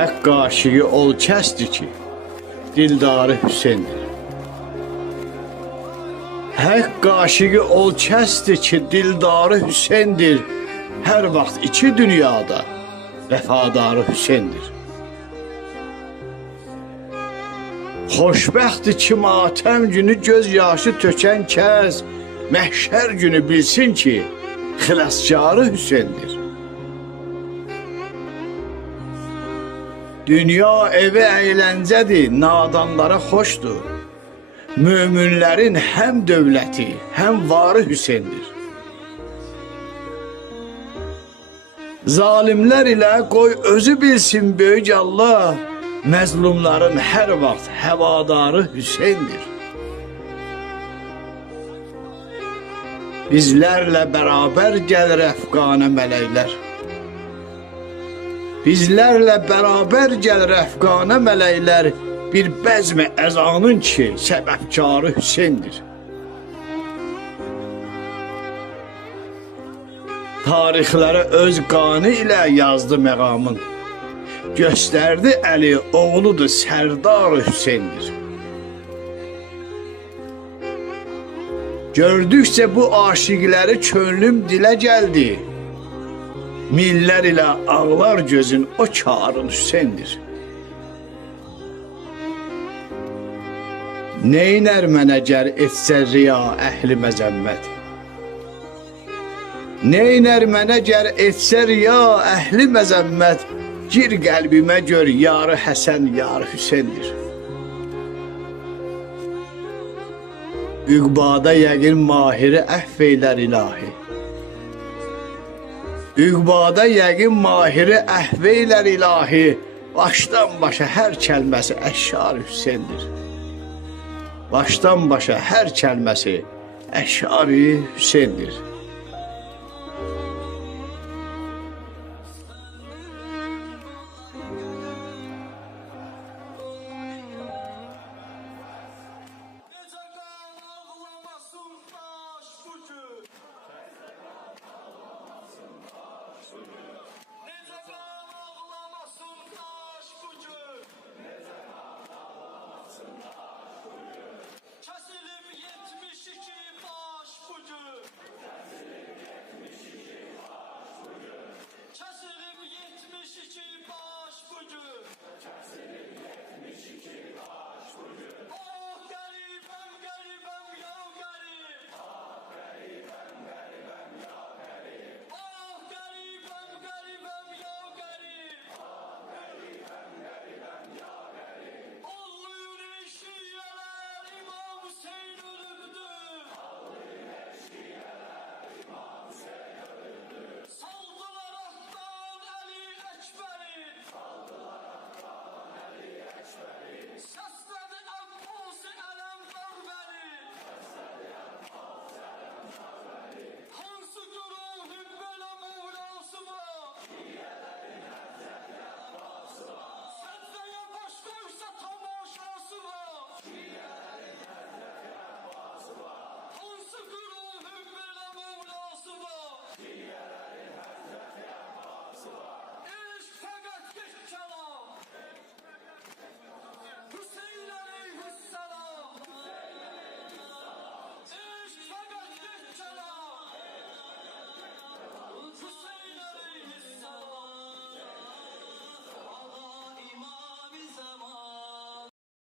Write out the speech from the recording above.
Hak aşığı ol kəsdir ki, dildarı Hüseyndir. Hak aşığı ol kəsdir ki, dildarı Hüseyndir. Hər vaxt iki dünyada vəfadarı Hüseyndir. Xoşbəxtdir ki, matəm günü göz yaşı tökən kəs məhşər günü bilsin ki, xilaskarı Hüseyndir. Dünya evi əyləncədir, nadanlara xoşdur. Möminlərin həm dövləti, həm varı Hüseyndir. Zalimlər ilə qoy özü bilsin böyük Allah, məzlumların hər vaxt həvadarı Hüseyndir. Bizlərlə bərabər gəlir əfqanə mələklər. Bizlərlə bərabər gəlir əfqanə mələklər, bir bəzm-i əzanın ki, səbəbkarı Hüseyndir. Tarixlərə öz qanı ilə yazdı məqamın. Göstərdi əli, oğludur, sərdarı Hüseyndir. Gördükcə bu aşiqləri könlüm dilə gəldi. Millər ilə ağlar gözün, o karın Hüseyndir. Neynər mənə gər etsə riya əhli məzəmmət? Neynər mənə gər etsə riya əhli məzəmmət? Gir qəlbimə gör yarı Həsən, yarı Hüseyndir. Üqbada yəqin mahiri əhv eylər ilahi. Üqbada yəqin mahiri əhv eylər ilahi. Başdan başa hər kəlməsi əşşar Hüseyndir. Başdan başa hər kəlməsi əşşar Hüseyndir.